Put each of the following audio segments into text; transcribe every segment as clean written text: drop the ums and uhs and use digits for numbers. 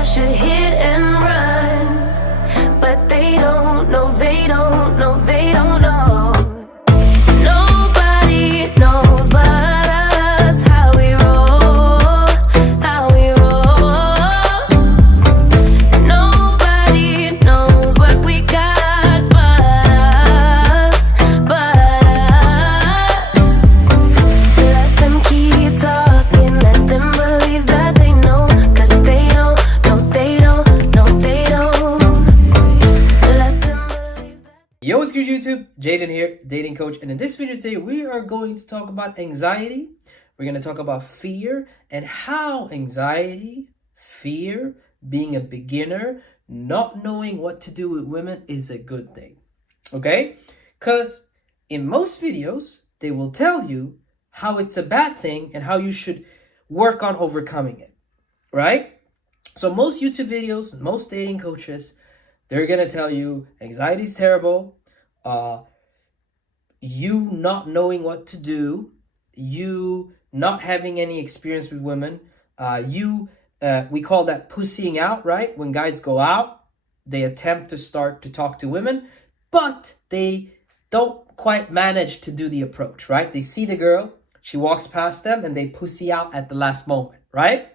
I should hit and run, but they don't know, they don't know, they don't know. Nobody knows but us, how we roll, how we roll. Nobody knows what we got but us, but us. Let them keep talking, let them believe that they know, 'cause they don't know, they don't know, they don't. Let them believe that. Yo, what's good YouTube? Jaden here, dating coach, and in this video today we are going to talk about anxiety. We're going to talk about fear and how anxiety, fear, being a beginner, not knowing what to do with women is a good thing. Okay? Because in most videos they will tell you how it's a bad thing and how you should work on overcoming it. Right? So most YouTube videos, most dating coaches, they're going to tell you anxiety is terrible. You not knowing what to do, you not having any experience with women, we call that pussying out, right? When guys go out, they attempt to start to talk to women, but they don't quite manage to do the approach, right? They see the girl, she walks past them, and they pussy out at the last moment, right?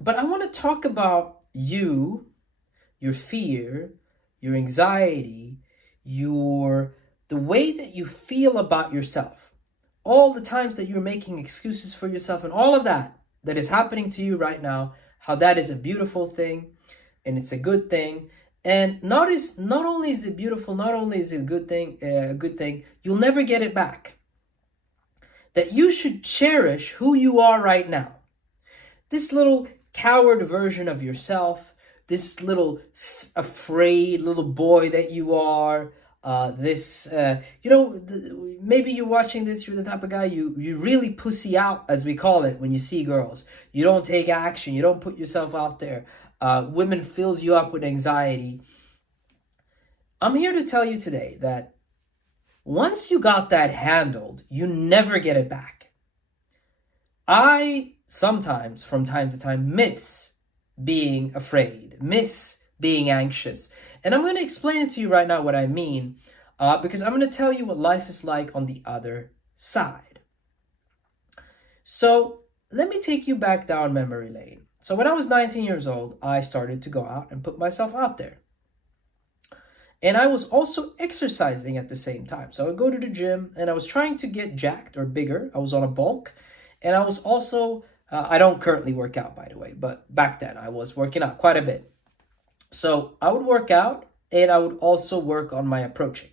But I want to talk about you, your fear, your anxiety, the way that you feel about yourself, all the times that you're making excuses for yourself, and all of that is happening to you right now, how that is a beautiful thing and it's a good thing. And not only is it beautiful, not only is it a good thing, you'll never get it back. That you should cherish who you are right now. This little coward version of yourself, this little afraid little boy that you are, maybe you're watching this, you're the type of guy, you really pussy out, as we call it, when you see girls. You don't take action, you don't put yourself out there. Women fills you up with anxiety. I'm here to tell you today that once you got that handled, you never get it back. I sometimes, from time to time, miss being afraid, miss being anxious. And I'm going to explain it to you right now what I mean, because I'm going to tell you what life is like on the other side. So let me take you back down memory lane. So when I was 19 years old, I started to go out and put myself out there. And I was also exercising at the same time. So I would go to the gym and I was trying to get jacked or bigger. I was on a bulk. And I was also, I don't currently work out, by the way, but back then I was working out quite a bit. So I would work out and I would also work on my approaching.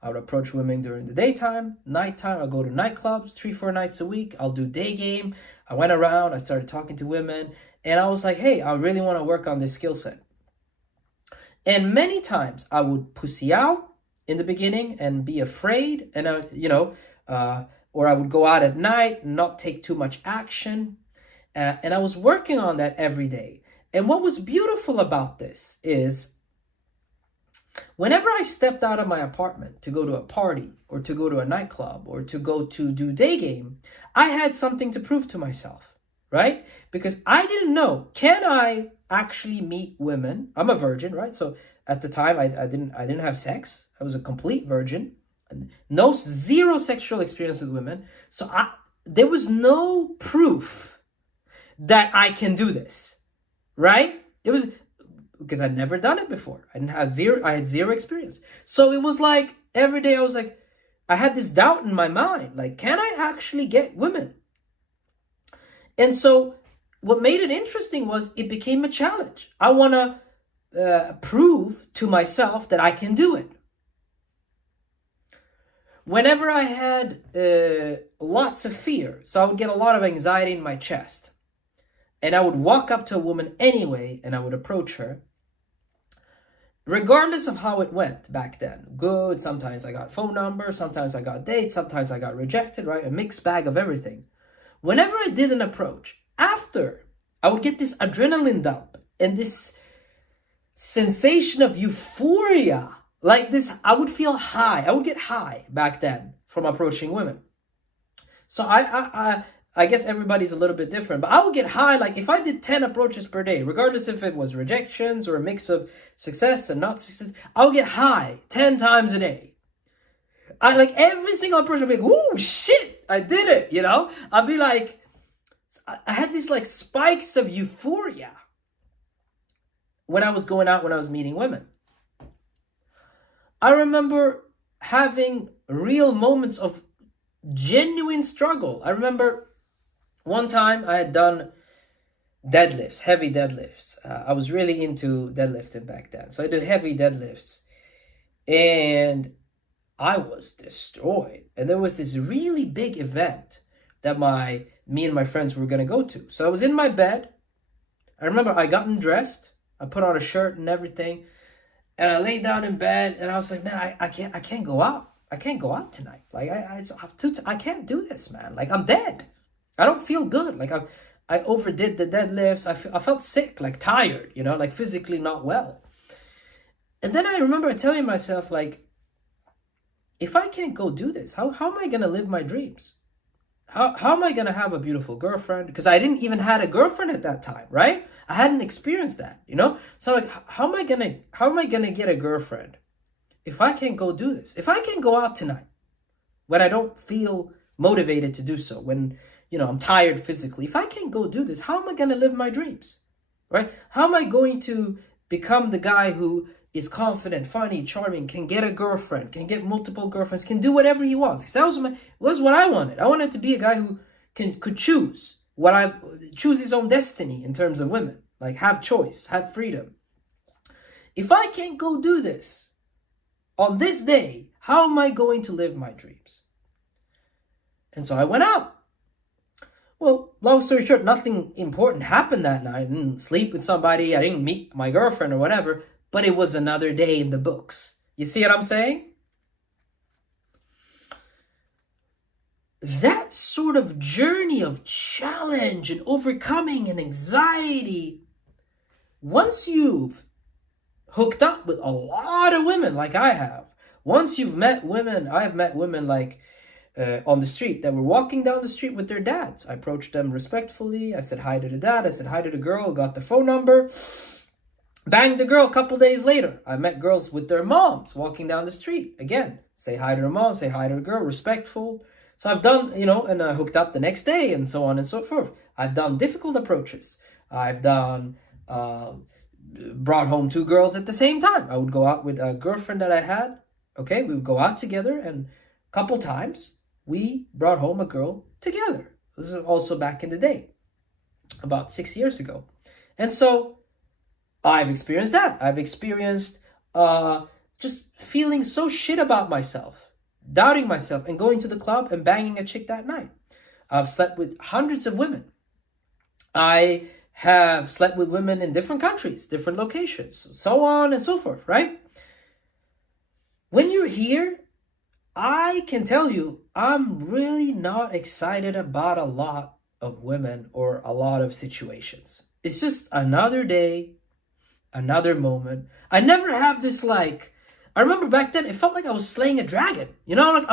I would approach women during the daytime, nighttime. I'll go to nightclubs 3-4 nights a week. I'll do day game. I went around, I started talking to women, and I was like, hey, I really want to work on this skill set. And many times I would pussy out in the beginning and be afraid, and or I would go out at night and not take too much action. And I was working on that every day. And what was beautiful about this is whenever I stepped out of my apartment to go to a party or to go to a nightclub or to go to do day game, I had something to prove to myself, right? Because I didn't know, can I actually meet women? I'm a virgin, right? So at the time I didn't have sex. I was a complete virgin. Zero sexual experience with women. So there was no proof that I can do this. Right? It was because I'd never done it before. I had zero experience. So it was like every day I was like, I had this doubt in my mind. Like, can I actually get women? And so what made it interesting was it became a challenge. I want to prove to myself that I can do it. Whenever I had lots of fear, so I would get a lot of anxiety in my chest. And I would walk up to a woman anyway, and I would approach her. Regardless of how it went back then. Good, sometimes I got phone numbers, sometimes I got dates, sometimes I got rejected, right? A mixed bag of everything. Whenever I did an approach, after, I would get this adrenaline dump and this sensation of euphoria. Like this, I would feel high. I would get high back then from approaching women. So I guess everybody's a little bit different, but I would get high. Like if I did 10 approaches per day, regardless if it was rejections or a mix of success and not success, I would get high 10 times a day. I like every single approach, I'd be like, "Whoa, shit, I did it," you know? I'd be like, I had these like spikes of euphoria when I was going out, when I was meeting women. I remember having real moments of genuine struggle. I remember one time I had done deadlifts, heavy deadlifts. I was really into deadlifting back then. So I did heavy deadlifts and I was destroyed. And there was this really big event that me and my friends were going to go to. So I was in my bed. I remember I got dressed. I put on a shirt and everything. And I laid down in bed and I was like, man, I can't go out. I can't go out tonight. Like I can't do this, man. Like I'm dead. I don't feel good. Like I overdid the deadlifts. I felt sick, like tired, you know, like physically not well. And then I remember telling myself, like, if I can't go do this, how am I going to live my dreams? How am I going to have a beautiful girlfriend? Because I didn't even had a girlfriend at that time, right? I hadn't experienced that, you know? So like, how am I going to get a girlfriend if I can't go do this? If I can't go out tonight when I don't feel motivated to do so, when, you know, I'm tired physically, if I can't go do this, how am I going to live my dreams, right? How am I going to become the guy who is confident, funny, charming, can get a girlfriend, can get multiple girlfriends, can do whatever he wants? Because that was what I wanted. I wanted to be a guy who could choose choose his own destiny in terms of women, like have choice, have freedom. If I can't go do this on this day, how am I going to live my dreams? And so I went out. Well, long story short, nothing important happened that night. I didn't sleep with somebody. I didn't meet my girlfriend or whatever. But it was another day in the books. You see what I'm saying? That sort of journey of challenge and overcoming and anxiety, once you've hooked up with a lot of women like I have, once you've met women, I've met women like on the street that were walking down the street with their dads. I approached them respectfully. I said hi to the dad. I said hi to the girl, got the phone number. Banged the girl a couple days later. I met girls with their moms walking down the street. Again, say hi to their mom, say hi to the girl, respectful. So I've done, you know, and I hooked up the next day and so on and so forth. I've done difficult approaches. I've done, brought home two girls at the same time. I would go out with a girlfriend that I had. Okay, we would go out together and a couple times we brought home a girl together. This is also back in the day, about 6 years ago. And so I've experienced that. I've experienced just feeling so shit about myself, doubting myself, and going to the club and banging a chick that night. I've slept with hundreds of women. I have slept with women in different countries, different locations, so on and so forth, right? When you're here, I can tell you, I'm really not excited about a lot of women or a lot of situations. It's just another day, another moment. I never have this like, I remember back then, it felt like I was slaying a dragon. You know, like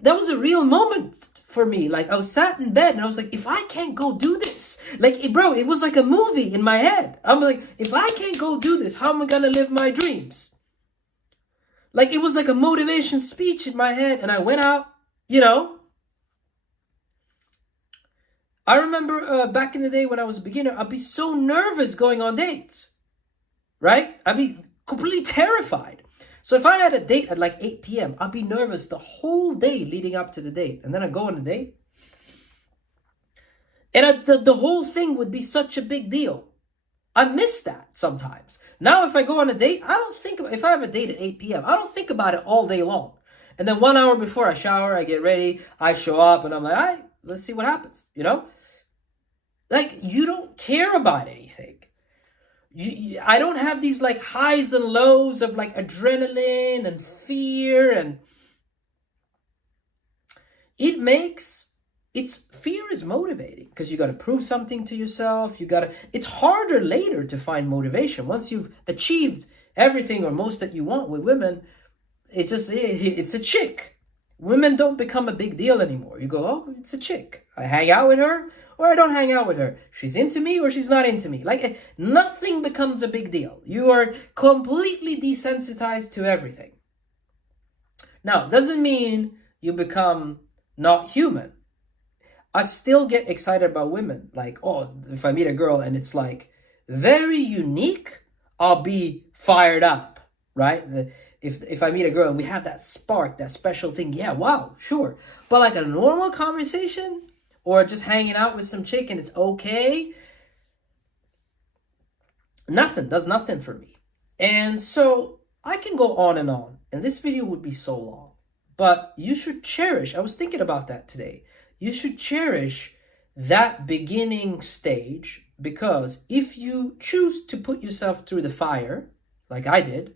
that was a real moment for me. Like I was sat in bed and I was like, if I can't go do this, like, bro, it was like a movie in my head. I'm like, if I can't go do this, how am I gonna live my dreams? Like it was like a motivation speech in my head, and I went out, you know. I remember back in the day when I was a beginner, I'd be so nervous going on dates. Right? I'd be completely terrified. So if I had a date at like 8 p.m., I'd be nervous the whole day leading up to the date. And then I'd go on the date. And the whole thing would be such a big deal. I miss that sometimes. Now if I go on a date, I don't think, if I have a date at 8 p.m., I don't think about it all day long. And then 1 hour before I shower, I get ready, I show up, and I'm like, all right, let's see what happens, you know? Like, you don't care about anything. I don't have these like highs and lows of like adrenaline and fear, and fear is motivating because you got to prove something to yourself. It's harder later to find motivation once you've achieved everything or most that you want with women. It's a chick. women don't become a big deal anymore. You go, oh, it's a chick. I hang out with her or I don't hang out with her. She's into me or she's not into me. Like, nothing becomes a big deal. You are completely desensitized to everything. Now, doesn't mean you become not human. I still get excited about women. Like, oh, if I meet a girl and it's like very unique, I'll be fired up, right? If I meet a girl and we have that spark, that special thing, yeah, wow, sure. But like a normal conversation or just hanging out with some chick and it's okay, does nothing for me. And so I can go on, and this video would be so long. But you should cherish, I was thinking about that today. You should cherish that beginning stage, because if you choose to put yourself through the fire, like I did,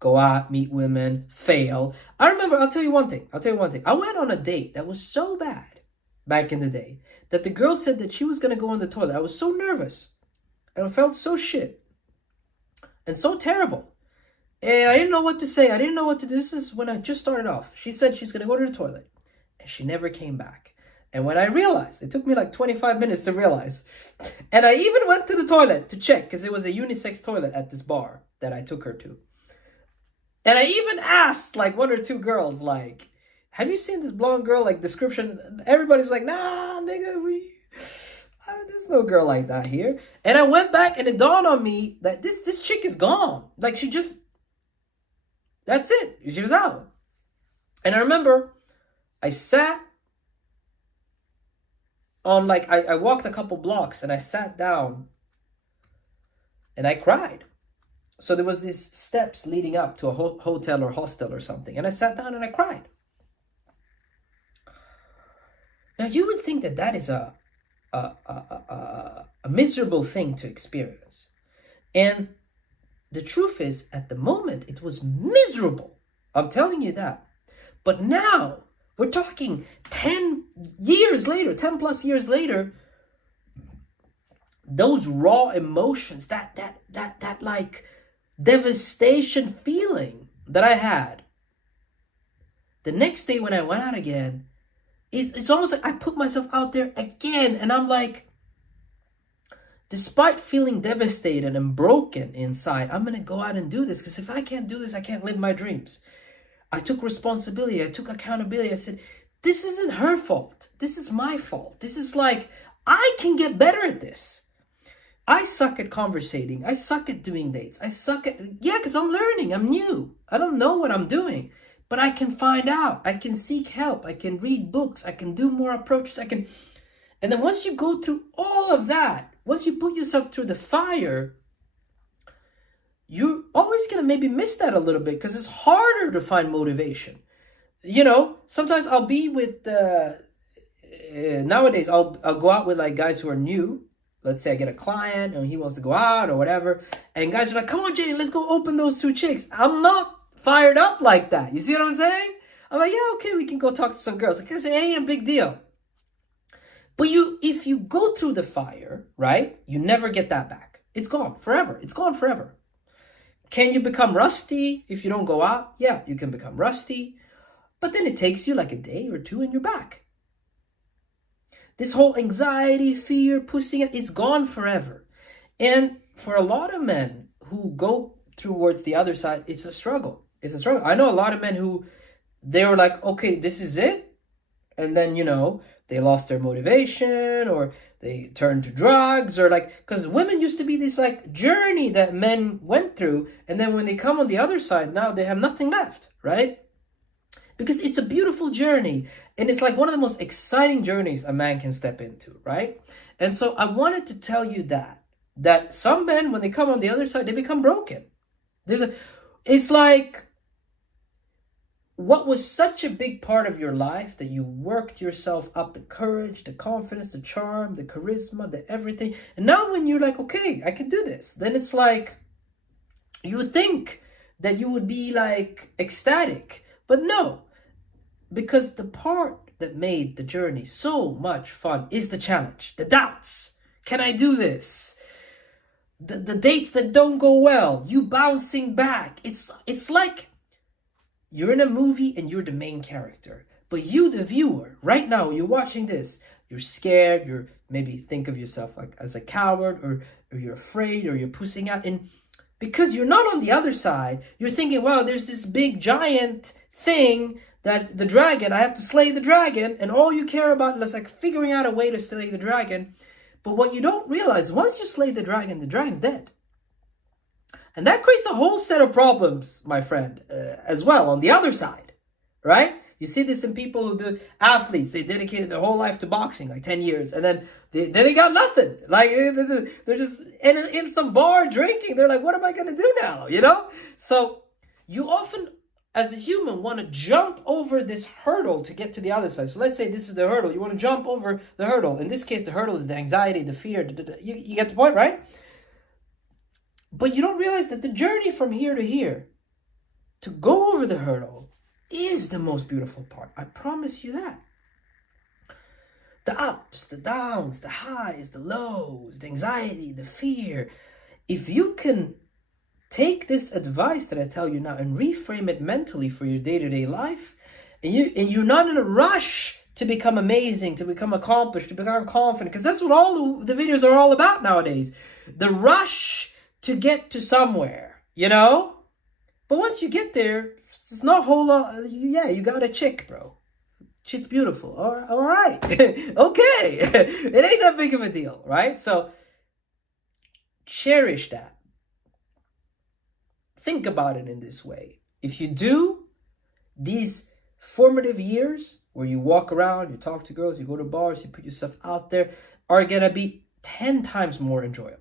go out, meet women, fail. I remember, I'll tell you one thing. I went on a date that was so bad back in the day that the girl said that she was going to go in the toilet. I was so nervous and I felt so shit and so terrible. And I didn't know what to say. I didn't know what to do. This is when I just started off. She said she's going to go to the toilet. And she never came back. And when I realized, it took me like 25 minutes to realize. And I even went to the toilet to check, because it was a unisex toilet at this bar that I took her to. And I even asked like one or two girls, like, have you seen this blonde girl? Like, description. Everybody's like, nah, nigga, there's no girl like that here. And I went back and it dawned on me that this chick is gone. Like, that's it. She was out. And I remember I sat on, like, I walked a couple blocks and I sat down and I cried. So there was these steps leading up to a hotel or hostel or something. And I sat down and I cried. Now you would think that that is a miserable thing to experience. And the truth is, at the moment, it was miserable. I'm telling you that. But now, we're talking 10 plus years later, those raw emotions, that like devastation feeling that I had, the next day when I went out again, it's almost like I put myself out there again. And I'm like, despite feeling devastated and broken inside, I'm going to go out and do this. Because if I can't do this, I can't live my dreams. I took responsibility. I took accountability. I said, this isn't her fault. This is my fault. This is like, I can get better at this. I suck at conversating. I suck at doing dates. Because I'm learning. I'm new. I don't know what I'm doing. But I can find out. I can seek help. I can read books. I can do more approaches. And then once you go through all of that, once you put yourself through the fire, you're always going to maybe miss that a little bit, because it's harder to find motivation. You know, sometimes I'll be with, nowadays, I'll go out with like guys who are new. Let's say I get a client and he wants to go out or whatever. And guys are like, come on, Jay, let's go open those 2 chicks. I'm not fired up like that. You see what I'm saying? I'm like, yeah, okay, we can go talk to some girls. Because it ain't a big deal. But if you go through the fire, right, you never get that back. It's gone forever. It's gone forever. Can you become rusty if you don't go out? Yeah, you can become rusty. But then it takes you like a day or 2 and you're back. This whole anxiety, fear, pushing it, it's gone forever. And for a lot of men who go towards the other side, it's a struggle. It's a struggle. I know a lot of men who, they were like, okay, this is it. And then, you know, they lost their motivation or they turned to drugs, or like, because women used to be this like journey that men went through. And then when they come on the other side, now they have nothing left, right? Because it's a beautiful journey. And it's like one of the most exciting journeys a man can step into, right? And so I wanted to tell you that some men, when they come on the other side, they become broken. It's like, what was such a big part of your life that you worked yourself up, the courage, the confidence, the charm, the charisma, the everything. And now when you're like, okay, I can do this, then it's like, you would think that you would be like ecstatic, but no, because the part that made the journey so much fun is the challenge, the doubts. Can I do this? The dates that don't go well, you bouncing back. It's like you're in a movie and you're the main character. But you, the viewer, right now, you're watching this, you're scared, you're maybe think of yourself like as a coward, or you're afraid, or you're pushing out. And because you're not on the other side, you're thinking, wow, there's this big giant thing that the dragon, I have to slay the dragon, and all you care about is like figuring out a way to slay the dragon. But what you don't realize, once you slay the dragon's dead. And that creates a whole set of problems, my friend, as well on the other side, right? You see this in people who do, athletes, they dedicated their whole life to boxing, like 10 years, and then they got nothing. Like, they're just in some bar drinking. They're like, what am I going to do now, you know? So you often, as a human, want to jump over this hurdle to get to the other side. So let's say this is the hurdle. You want to jump over the hurdle. In this case, the hurdle is the anxiety, the fear. You get the point, right? But you don't realize that the journey from here to here, to go over the hurdle, is the most beautiful part. I promise you that. The ups, the downs, the highs, the lows, the anxiety, the fear. If you can take this advice that I tell you now and reframe it mentally for your day-to-day life, and you're not in a rush to become amazing, to become accomplished, to become confident, because that's what all the videos are all about nowadays. The rush to get to somewhere, you know? But once you get there, it's not a whole lot. Yeah, you got a chick, bro. She's beautiful. All right. Okay. It ain't that big of a deal, right? So cherish that. Think about it in this way. If you do, these formative years where you walk around, you talk to girls, you go to bars, you put yourself out there, are going to be 10 times more enjoyable.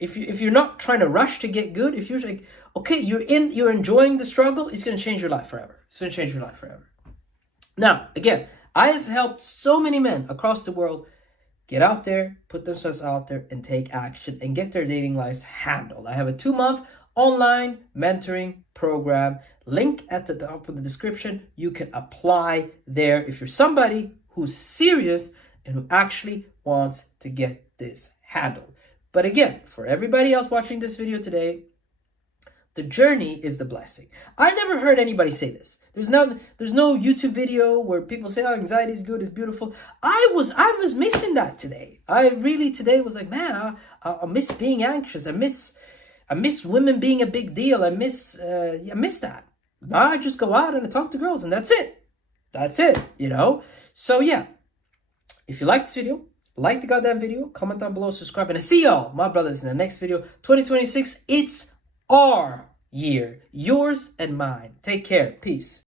If you're not trying to rush to get good, if you're like, okay, you're enjoying the struggle, it's going to change your life forever. It's going to change your life forever. Now, again, I have helped so many men across the world get out there, put themselves out there, and take action and get their dating lives handled. I have a 2-month online mentoring program. Link at the top of the description. You can apply there if you're somebody who's serious and who actually wants to get this handled. But again, for everybody else watching this video today, the journey is the blessing. I never heard anybody say this. There's no YouTube video where people say, oh, anxiety is good, it's beautiful. I was missing that today. I really today was like, man, I miss being anxious. I miss women being a big deal. I miss that. Now I just go out and I talk to girls and that's it. That's it, you know? So yeah, if you like this video, like the goddamn video, comment down below, subscribe, and I see y'all, my brothers, in the next video. 2026, it's our year. Yours and mine. Take care. Peace.